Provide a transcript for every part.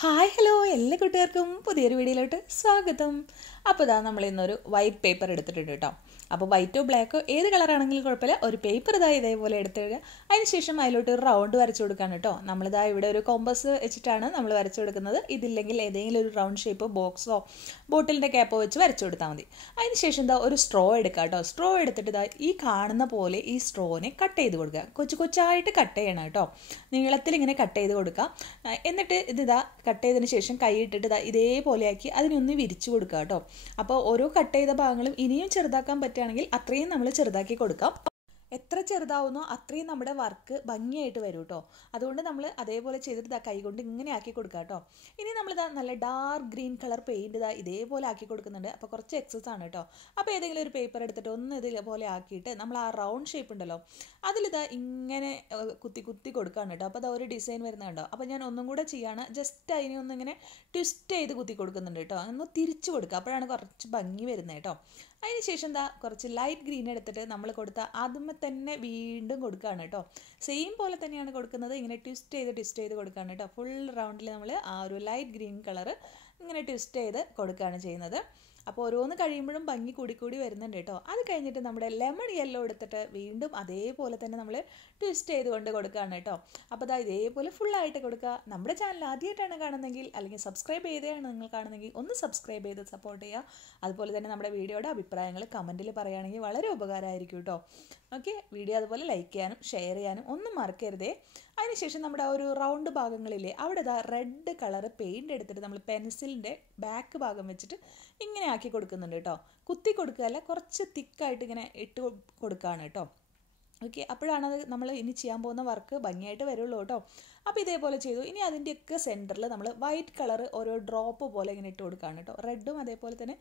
Hi hello എല്ലാ കൂട്ടുകാർക്കും പുതിയൊരു വീഡിയോയിലോട്ട് സ്വാഗതം. അപ്പോൾ ഇതാ നമ്മൾ ഇന്നൊരു വൈറ്റ് പേപ്പർ എടുത്തിട്ടുണ്ട് കേട്ടോ. അപ്പോൾ വൈറ്റോ ബ്ലാക്കോ ഏത് കളറാണെങ്കിലും കുഴപ്പമില്ല, ഒരു പേപ്പർ ഇതാ ഇതേപോലെ എടുത്തിടുക. അതിനുശേഷം അതിലോട്ട് ഒരു റൗണ്ട് വരച്ചു കൊടുക്കാൻ കേട്ടോ. നമ്മളിതാ ഇവിടെ ഒരു കോമ്പസ് വെച്ചിട്ടാണ് നമ്മൾ വരച്ചു കൊടുക്കുന്നത്. ഇതില്ലെങ്കിൽ ഏതെങ്കിലും ഒരു റൗണ്ട് ഷേപ്പ് ബോക്സോ ബോട്ടിലിൻ്റെ ക്യാപ്പോ വെച്ച് വരച്ചു കൊടുത്താൽ മതി. അതിനുശേഷം ഇതാ ഒരു സ്ട്രോ എടുക്കുക കേട്ടോ. സ്ട്രോ എടുത്തിട്ട് ഇതാ ഈ കാണുന്ന പോലെ ഈ സ്ട്രോനെ കട്ട് ചെയ്ത് കൊടുക്കുക. കൊച്ചു കൊച്ചായിട്ട് കട്ട് ചെയ്യണം കേട്ടോ. നീളത്തിൽ ഇങ്ങനെ കട്ട് ചെയ്ത് കൊടുക്കുക. എന്നിട്ട് ഇതിതാ കട്ട് ചെയ്തതിന് ശേഷം കൈയിട്ടിട്ട് ഇതേപോലെ ആക്കി അതിനൊന്ന് വിരിച്ചു കൊടുക്കുക കേട്ടോ. അപ്പോൾ ഓരോ കട്ട് ചെയ്ത ഭാഗങ്ങളും ഇനിയും ചെറുതാക്കാൻ പറ്റുകയാണെങ്കിൽ അത്രയും നമ്മൾ ചെറുതാക്കി കൊടുക്കാം. എത്ര ചെറുതാവുന്നോ അത്രയും നമ്മുടെ വർക്ക് ഭംഗിയായിട്ട് വരും കേട്ടോ. അതുകൊണ്ട് നമ്മൾ അതേപോലെ ചെയ്തിട്ട് കൈ കൊണ്ട് ഇങ്ങനെ ആക്കി കൊടുക്കുക കേട്ടോ. ഇനി നമ്മളിതാ നല്ല ഡാർക്ക് ഗ്രീൻ കളർ പെയിൻറ്റ് ഇതേപോലെ ആക്കി കൊടുക്കുന്നുണ്ട്. അപ്പോൾ കുറച്ച് എക്സസ് ആണ് കേട്ടോ. അപ്പോൾ ഏതെങ്കിലും ഒരു പേപ്പർ എടുത്തിട്ട് ഒന്ന് ഇതേപോലെ ആക്കിയിട്ട് നമ്മൾ ആ റൗണ്ട് ഷേപ്പ് ഉണ്ടല്ലോ അതിലിതാ ഇങ്ങനെ കുത്തി കുത്തി കൊടുക്കുകയാണ് കേട്ടോ. അപ്പോൾ ഒരു ഡിസൈൻ വരുന്നുണ്ടോ. അപ്പോൾ ഞാൻ ഒന്നും കൂടെ ചെയ്യാണ്. ജസ്റ്റ് അതിനെ ഒന്നിങ്ങനെ ട്വിസ്റ്റ് ചെയ്ത് കുത്തി കൊടുക്കുന്നുണ്ട് കേട്ടോ. ഒന്ന് തിരിച്ചു കൊടുക്കുക, അപ്പോഴാണ് കുറച്ച് ഭംഗി വരുന്നത് കേട്ടോ. അതിന് ശേഷം കുറച്ച് ലൈറ്റ് ഗ്രീൻ എടുത്തിട്ട് നമ്മൾ കൊടുത്ത അതുമ്മ തന്നെ വീണ്ടും കൊടുക്കുകയാണ് കേട്ടോ. സെയിം പോലെ തന്നെയാണ് കൊടുക്കുന്നത്. ഇങ്ങനെ ട്വിസ്റ്റ് ചെയ്ത് കൊടുക്കുകയാണ് കേട്ടോ. ഫുൾ റൗണ്ടിൽ നമ്മൾ ആ ഒരു ലൈറ്റ് ഗ്രീൻ കളർ ഇങ്ങനെ ട്വിസ്റ്റ് ചെയ്ത് കൊടുക്കുകയാണ് ചെയ്യുന്നത്. അപ്പോൾ ഓരോന്ന് കഴിയുമ്പോഴും ഭംഗി കൂടി വരുന്നുണ്ട് കേട്ടോ. അത് കഴിഞ്ഞിട്ട് നമ്മുടെ ലെമൺ യെല്ലോ എടുത്തിട്ട് വീണ്ടും അതേപോലെ തന്നെ നമ്മൾ ട്വിസ്റ്റ് ചെയ്ത് കൊണ്ട് കൊടുക്കുകയാണ് കേട്ടോ. അപ്പോൾ ഇതേപോലെ ഫുള്ളായിട്ട് കൊടുക്കുക. നമ്മുടെ ചാനൽ ആദ്യമായിട്ടാണ് കാണുന്നതെങ്കിൽ അല്ലെങ്കിൽ സബ്സ്ക്രൈബ് ചെയ്താണ് നിങ്ങൾ കാണുന്നതെങ്കിൽ ഒന്ന് സബ്സ്ക്രൈബ് ചെയ്ത് സപ്പോർട്ട് ചെയ്യുക. അതുപോലെ തന്നെ നമ്മുടെ വീഡിയോയുടെ അഭിപ്രായങ്ങൾ കമൻറ്റിൽ പറയുകയാണെങ്കിൽ വളരെ ഉപകാരമായിരിക്കും കേട്ടോ. ഓക്കെ, വീഡിയോ അതുപോലെ ലൈക്ക് ചെയ്യാനും ഷെയർ ചെയ്യാനും ഒന്നും മറക്കരുതേ. അതിനുശേഷം നമ്മുടെ ആ ഒരു റൗണ്ട് ഭാഗങ്ങളിലെ അവിടെ റെഡ് കളർ പെയിൻറ് എടുത്തിട്ട് നമ്മൾ പെൻസിലിൻ്റെ ബാക്ക് ഭാഗം വെച്ചിട്ട് ഇങ്ങനെ ആക്കി കൊടുക്കുന്നുണ്ട് കേട്ടോ. കുത്തി കൊടുക്കുകയല്ല, കുറച്ച് തിക്കായിട്ട് ഇങ്ങനെ ഇട്ട് കൊടുക്കുകയാണ് കേട്ടോ. ഓക്കെ, അപ്പോഴാണത് നമ്മൾ ഇനി ചെയ്യാൻ പോകുന്ന വർക്ക് ഭംഗിയായിട്ട് വരുള്ളൂ കേട്ടോ. അപ്പോൾ ഇതേപോലെ ചെയ്തു. ഇനി അതിൻ്റെയൊക്കെ സെൻറ്ററിൽ നമ്മൾ വൈറ്റ് കളർ ഓരോ ഡ്രോപ്പ് പോലെ ഇങ്ങനെ ഇട്ട് കൊടുക്കുകയാണ് കേട്ടോ. റെഡും അതേപോലെ തന്നെ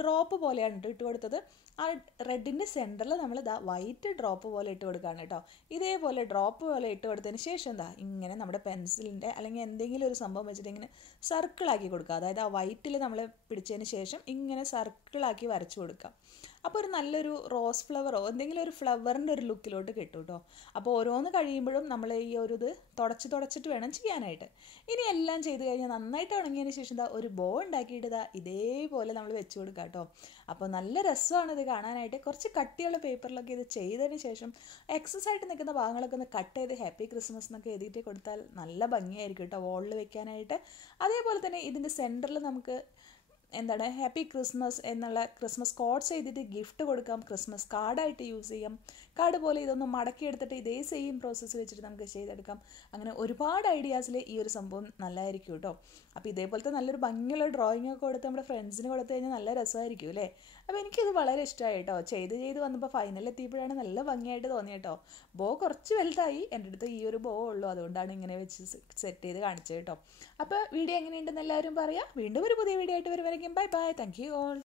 ഡ്രോപ്പ് പോലെയാണ് ഇട്ട് കൊടുത്തത്. ആ റെഡിൻ്റെ സെൻറ്ററിൽ നമ്മൾ വൈറ്റ് ഡ്രോപ്പ് പോലെ ഇട്ട് കൊടുക്കുകയാണ് കേട്ടോ. ഇതേപോലെ ഡ്രോപ്പ് പോലെ ഇട്ട് കൊടുത്തതിന് ശേഷം ഇങ്ങനെ നമ്മുടെ പെൻസിലിൻ്റെ അല്ലെങ്കിൽ എന്തെങ്കിലും ഒരു സംഭവം വെച്ചിട്ട് ഇങ്ങനെ സർക്കിളാക്കി കൊടുക്കുക. അതായത് ആ വൈറ്റിൽ നമ്മൾ പിടിച്ചതിന് ശേഷം ഇങ്ങനെ സർക്കിളാക്കി വരച്ചു കൊടുക്കുക. അപ്പോൾ ഒരു നല്ലൊരു റോസ് ഫ്ലവറോ എന്തെങ്കിലും ഒരു ഫ്ലവറിൻ്റെ ഒരു ലുക്കിലോട്ട് കിട്ടും കേട്ടോ. അപ്പോൾ ഓരോന്ന് കഴിയുമ്പോഴും നമ്മൾ ഈ ഒരു ഇത് തുടച്ചിട്ട് വേണം ചെയ്യാനായിട്ട്. ഇനി എല്ലാം ചെയ്ത് കഴിഞ്ഞാൽ നന്നായിട്ട് ഉണങ്ങിയതിന് ശേഷം ഒരു ബോ ഉണ്ടാക്കിയിട്ട് ഇതേപോലെ നമ്മൾ വെച്ച് കൊടുക്കുക കേട്ടോ. അപ്പോൾ നല്ല രസമാണ് ഇത് കാണാനായിട്ട്. കുറച്ച് കട്ടിയുള്ള പേപ്പറിലൊക്കെ ഇത് ചെയ്തതിന് ശേഷം എക്സസ് ആയിട്ട് നിൽക്കുന്ന ഭാഗങ്ങളൊക്കെ ഒന്ന് കട്ട് ചെയ്ത് ഹാപ്പി ക്രിസ്മസ് എന്നൊക്കെ എഴുതിയിട്ട് കൊടുത്താൽ നല്ല ഭംഗിയായിരിക്കും കേട്ടോ വോളിൽ വെക്കാനായിട്ട്. അതേപോലെ തന്നെ ഇതിൻ്റെ സെൻറ്ററിൽ നമുക്ക് ഹാപ്പി ക്രിസ്മസ് എന്നുള്ള ക്രിസ്മസ് കോഡ്സ് എഴുതിയിട്ട് ഗിഫ്റ്റ് കൊടുക്കാം. ക്രിസ്മസ് കാർഡായിട്ട് യൂസ് ചെയ്യാം. കാർഡ് പോലെ ഇതൊന്ന് മടക്കി എടുത്തിട്ട് ഇതേ സെയിം പ്രോസസ്സ് വെച്ചിട്ട് നമുക്ക് ചെയ്തെടുക്കാം. അങ്ങനെ ഒരുപാട് ഐഡിയാസിൽ ഈ ഒരു സംഭവം നല്ലതായിരിക്കും കേട്ടോ. അപ്പോൾ ഇതേപോലത്തെ നല്ലൊരു ഭംഗിയുള്ള ഡ്രോയിങ് ഒക്കെ കൊടുത്ത് നമ്മുടെ ഫ്രണ്ട്സിന് കൊടുത്തു കഴിഞ്ഞാൽ നല്ല രസമായിരിക്കും അല്ലേ. അപ്പോൾ എനിക്കിത് വളരെ ഇഷ്ടമായി കേട്ടോ. ചെയ്ത് വന്നപ്പോൾ ഫൈനൽ എത്തിയപ്പോഴാണ് നല്ല ഭംഗിയായിട്ട് തോന്നിയത് കേട്ടോ. ബോ കുറച്ച് വലുതായി, എൻ്റെ അടുത്ത് ഈ ഒരു ബോ ഉള്ളൂ, അതുകൊണ്ടാണ് ഇങ്ങനെ വെച്ച് സെറ്റ് ചെയ്ത് കാണിച്ചത് കേട്ടോ. അപ്പോൾ വീഡിയോ എങ്ങനെയുണ്ടെന്ന് എല്ലാവരും പറയാം. വീണ്ടും ഒരു പുതിയ വീഡിയോ ആയിട്ട് വരുവായിരിക്കും. Bye bye, thank you all.